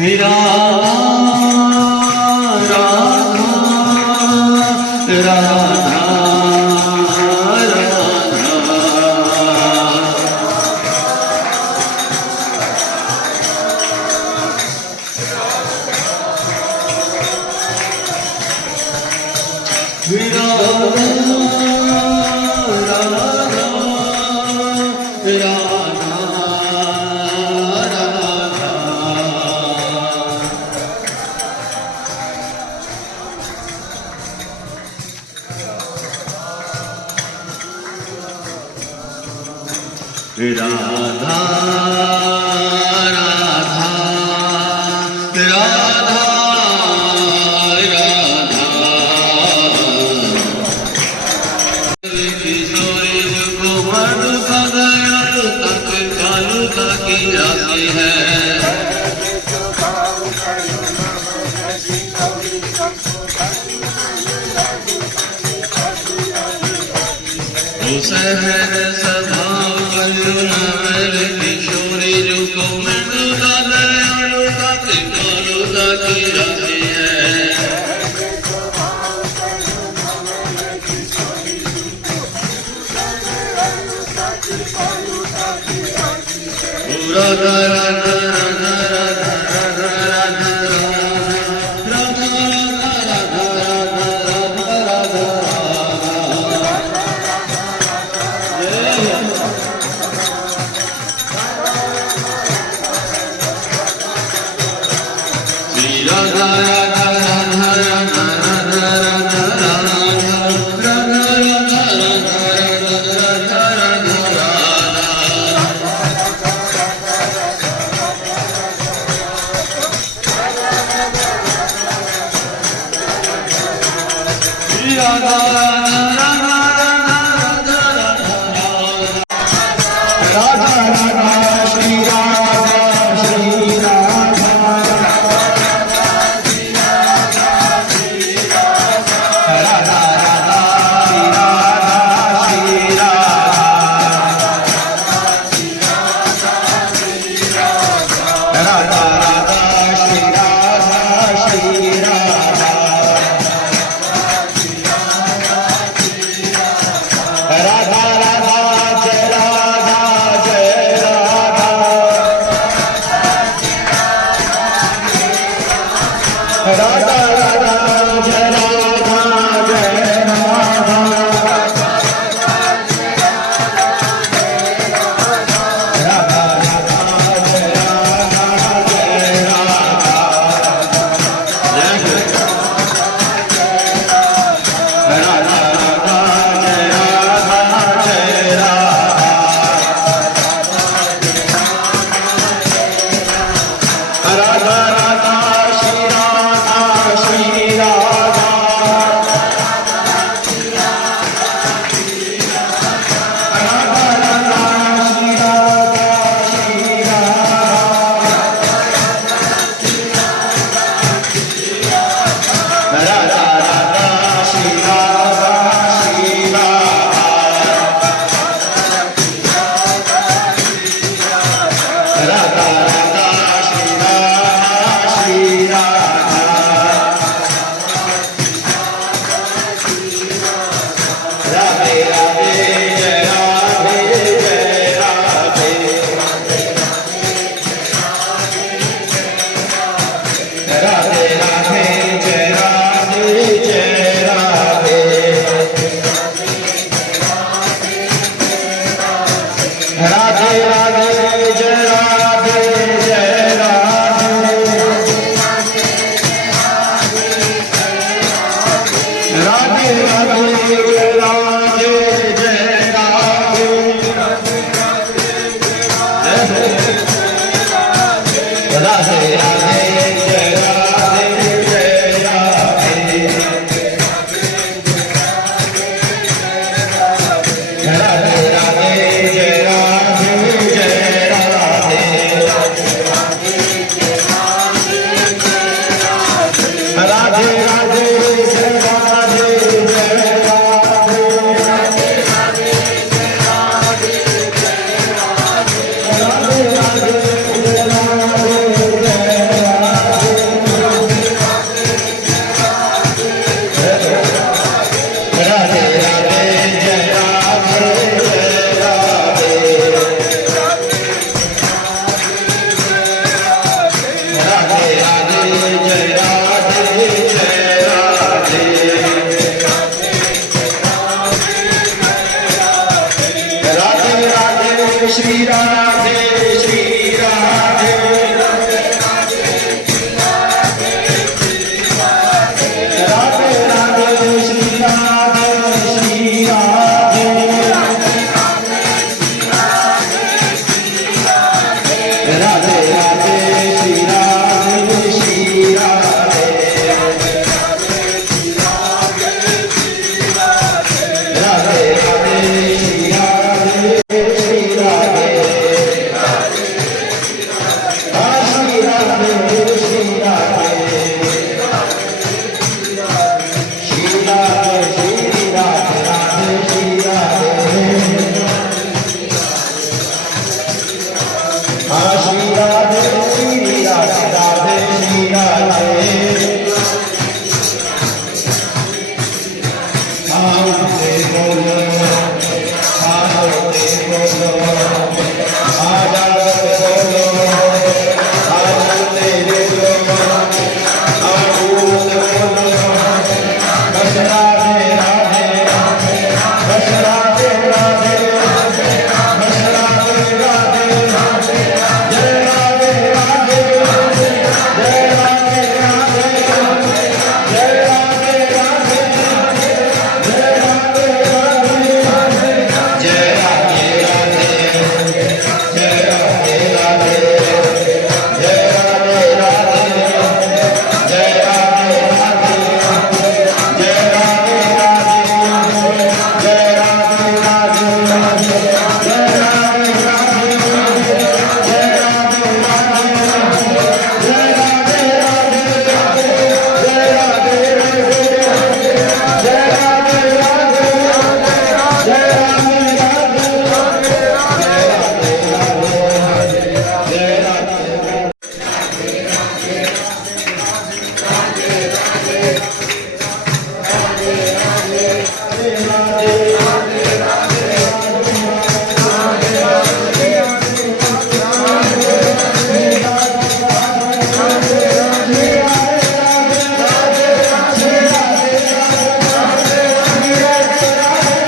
राधा राधा सहर स्वभाव करुणामय किशोरी रूप मृदुता दयालुता कृपालुता की राशि है। राधा राधा राधा राधा राधा श्री राधे श्री राधे राधे श्री राधे आते बोलो आते बोलो आते बोलो आते बोलो बस राधे राधे बस राधे राधे बस राधे राधे जय राधे राधे जय राधे राधे जय राधे राधे जय राधे राधे जय राधे राधे जय राधे राधे जय राधे राधे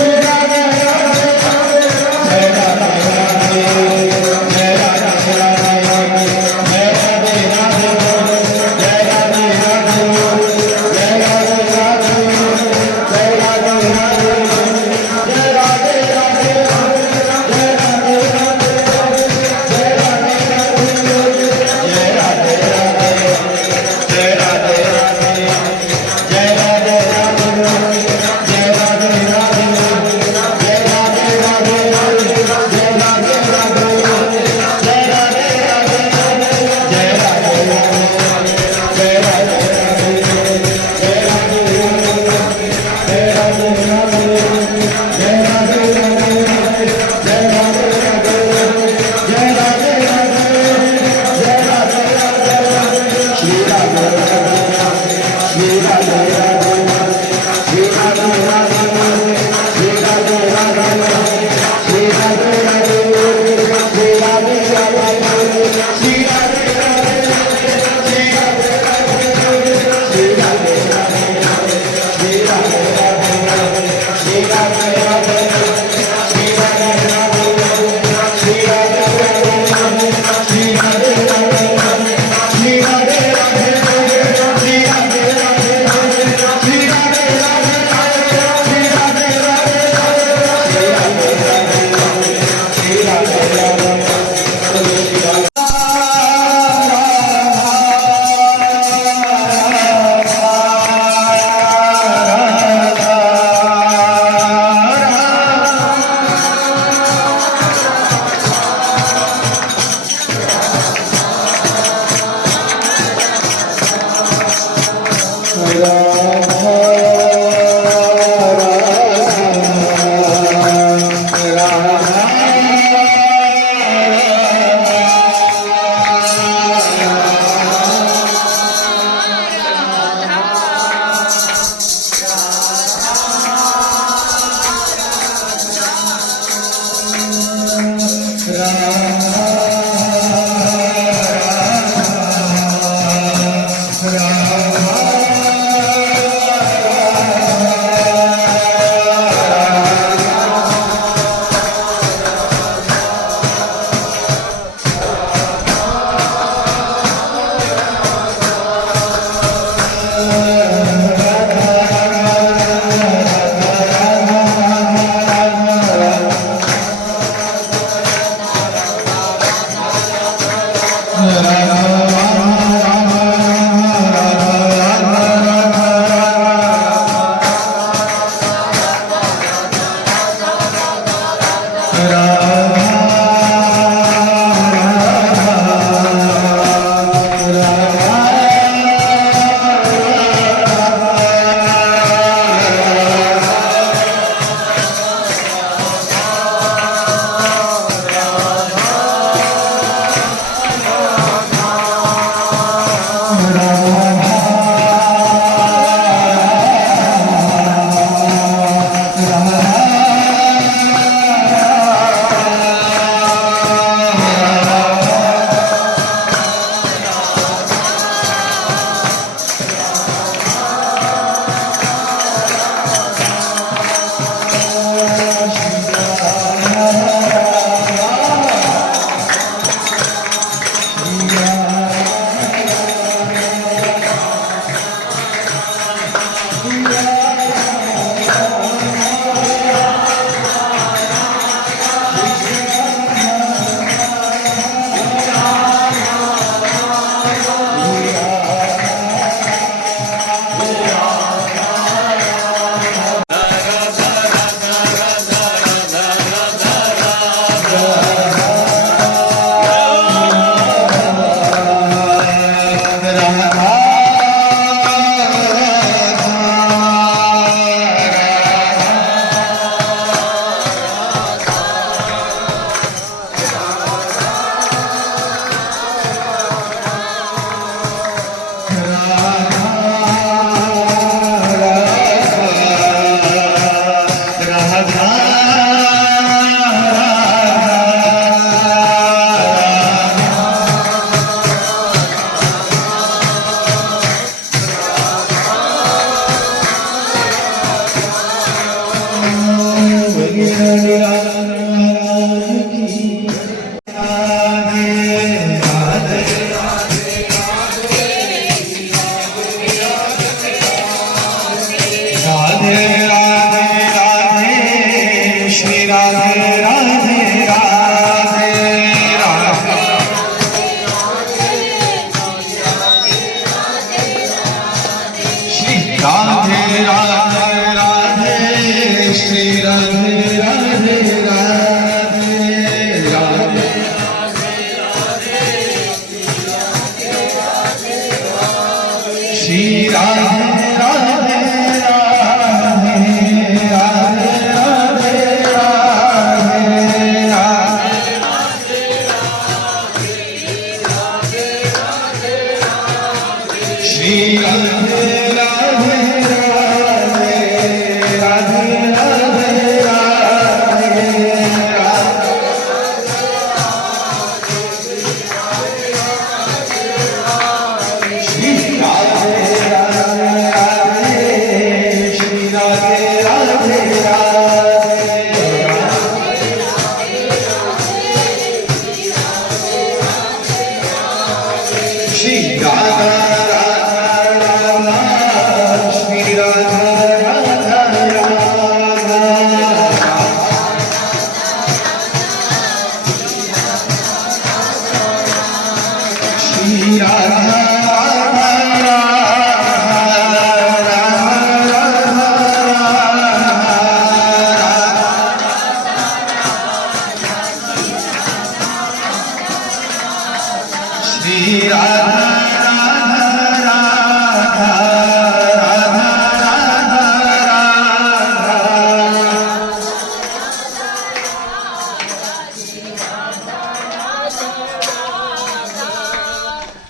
जय राधे राधे जय राधे राधे जय राधे राधे जय राधे राधे जय राधे राधे जय राधे राधे जय राधे राधे जय राधे राधे जय राधे राधे जय राधे श्री राधे राधे राधे राधे राधे राधे श्री राधे राधे राधे श्री राधे राधे राधे श्री राधा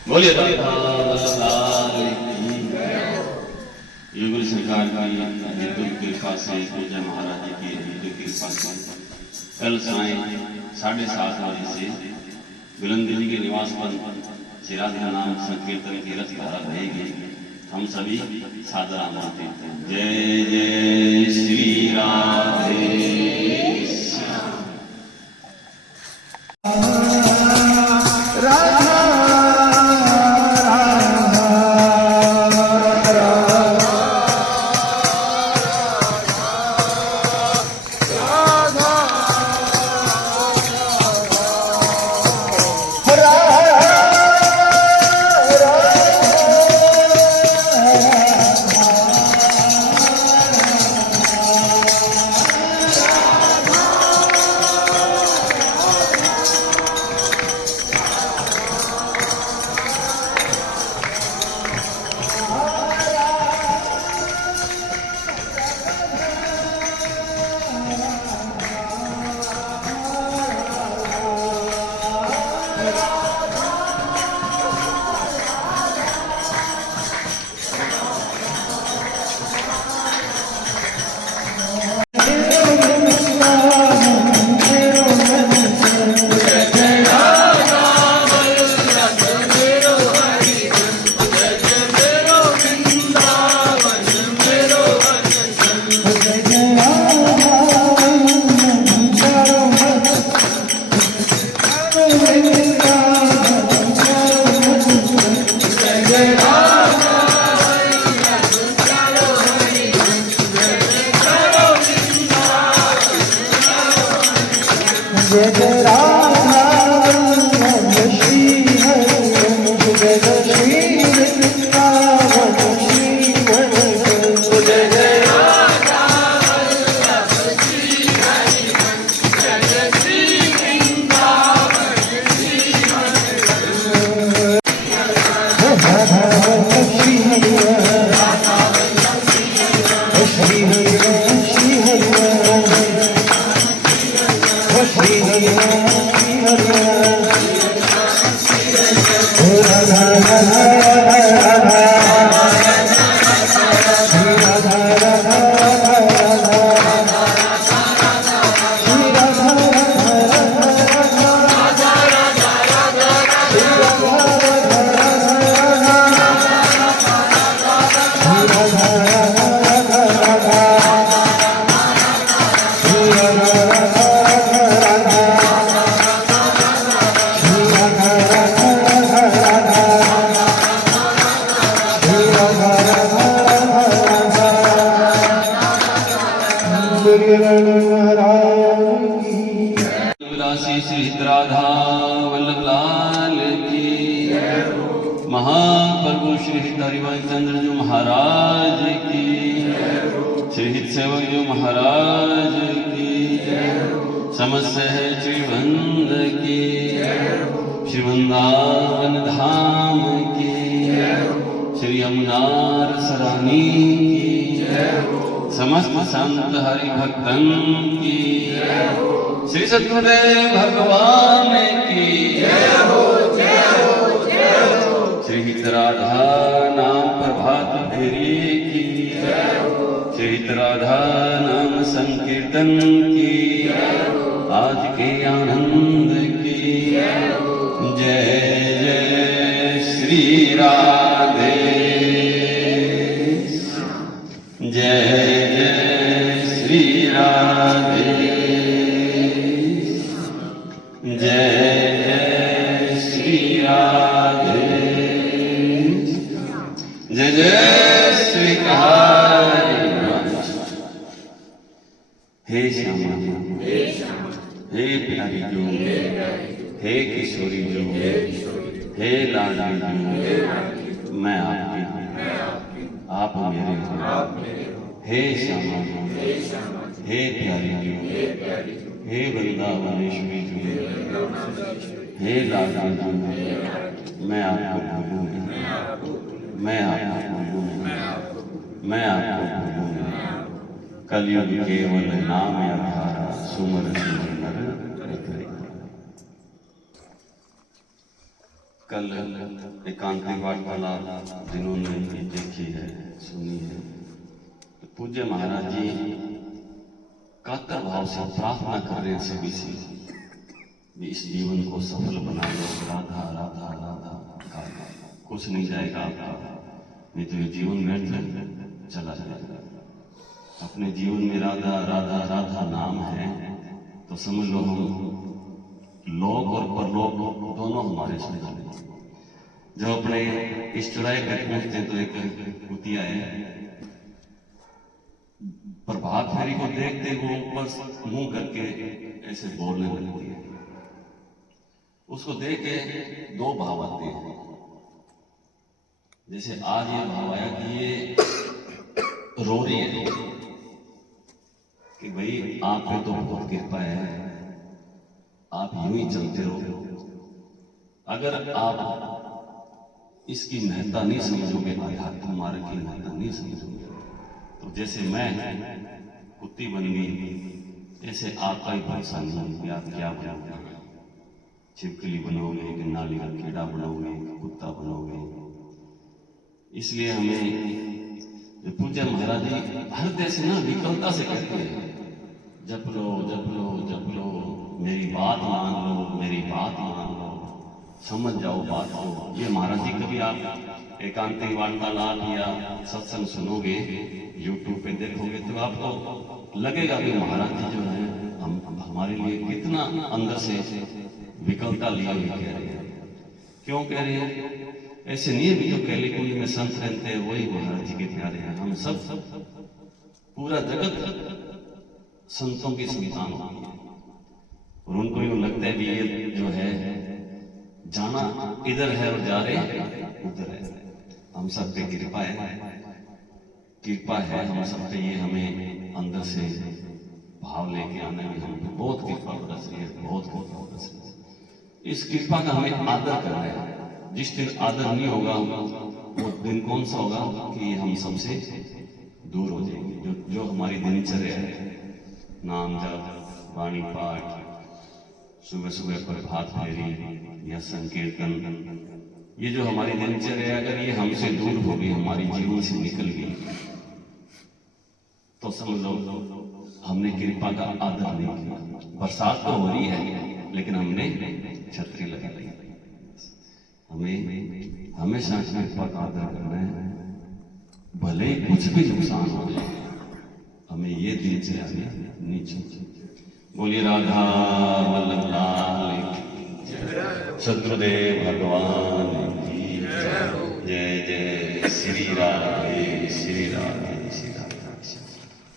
बोलिए युगल सरकार की हिंदू कृपा से पूजा महाराज जी की हिंदू कृपा से कल साय 7:30 बजे से बुलंदगंज के निवास पर चिराग का नाम संकीर्तन की रथ धारा रहेगी। हम सभी सादर आमंत्रित हैं। जय जय श्री राधे श्री राधा वल्लभ लाल की, महाप्रभु श्री हरिभाई चंद्र जी महाराज की, श्री हित सेवक जी महाराज की, समस्त है श्रीवंद की, श्री वृंदावन धाम की, श्री यमुनार सरानी की, समस्त संत हरि भक्तन की, श्री सद्गुरुदेव भगवान की जय हो, जय हो, जय हो। श्री हित राधा नाम सहित राधा नाम संकीर्तन की, आज के आनंद की जय जय श्री राधे, जय जय श्री राधे, जय जय श्री राधे, जय जय श्री हरि। हे श्यामा, हे प्यारी जो, हे किशोरी जो, हे लाडली जो, मैं आपकी, आप मेरे हो। हे श्यामा, हे प्यारी जो, हे वृंदावनेश्वरी जो, हे लाडली जो, मैं आपको भूलूं नहीं, मैं आपको भूलूं नहीं, मैं आपको भूलूं नहीं। कलयुग केवल नाम आधारा, सुमर सुमर नर हरि। कल एकांतिक वार्तालाप जिन्होंने देखी है, सुनी है, तो पूज्य महाराज जी कातर भाव से प्रार्थना कर रहे हैं सभी से, इस जीवन को सफल बना लो। राधा राधा राधा, कुछ नहीं जाएगा आपका, नहीं तो ये जीवन व्यर्थ चला जाएगा। अपने जीवन में राधा राधा राधा नाम है तो समझ लो हम लोक और परलोक दोनों हमारे साथ हैं। जब अपने इस चौराहे पे पहुंचते हैं तो एक कुतिया है, प्रभात फेरी को देखते वो ऊपर मुंह करके ऐसे बोलने लगती है। उसको देख के दो भाव आते हैं। जैसे आज ये भाव आया कि ये रो रही है कि भाई आप पे तो बहुत कृपा है, आप यूं ही चलते रहो। अगर आप इसकी महत्ता नहीं समझोगे, आध्यात्म मार्ग की महत्ता नहीं समझोगे, तो जैसे मैं कुत्ती बन गई, ऐसे आपका ही भरोसा नहीं कि आप क्या बनोगे। छिपकली बनोगे कि नाली का कीड़ा बनोगे कि कुत्ता बनोगे। इसलिए हमें पूज्य महाराज जी हर देश ना विकलता से कहते हैं, जप लो जप लो जप लो, मेरी बात मान लो, मेरी बात मान लो, समझ जाओ बात को। ये महाराज जी कभी आप एकांतिक वार्तालाप या सत्संग सुनोगे, यूट्यूब पे देखोगे तो आपको लगेगा कि महाराज जी जो है हम हमारे लिए कितना अंदर से विकलता लिए हुए कह रहे हैं। क्यों कह रहे हैं? ऐसे नहीं है कि जो कैलिकुली में संत रहते हैं वही महाराज जी के प्यारे हैं। हम सब पूरा जगत संतों की संतान होती है और उनको यूं लगता है कि ये जो है जाना इधर है और जा रहे उधर है। हम सब पे कृपा है, कृपा है हम सब पे। ये हमें अंदर से भाव लेके आने में हम पे बहुत कृपा बरस रही है, बहुत कृपा बरस रही है। इस कृपा का हमें आदर करना है। जिस दिन आदर नहीं होगा वो दिन कौन सा होगा कि हम सबसे दूर हो जाएंगे। जो हमारी दिनचर्या है, नाम जप, वाणी पाठ, सुबह सुबह प्रभात फेरी या संकीर्तन, ये जो हमारी दिनचर्या है, अगर ये हमसे दूर हो गई, हमारी जीवन से निकल गई, तो समझ लो हमने कृपा का आदर नहीं किया। बरसात तो हो रही है लेकिन हमने छतरी लगा ली। हमें हमेशा कृपा का आदर करना है, भले ही कुछ भी नुकसान हो जाए, हमें ये दिनचर्या नहीं चाहिए। बोलिए राधा वल्लभ लाल, सद्गुरुदेव भगवान।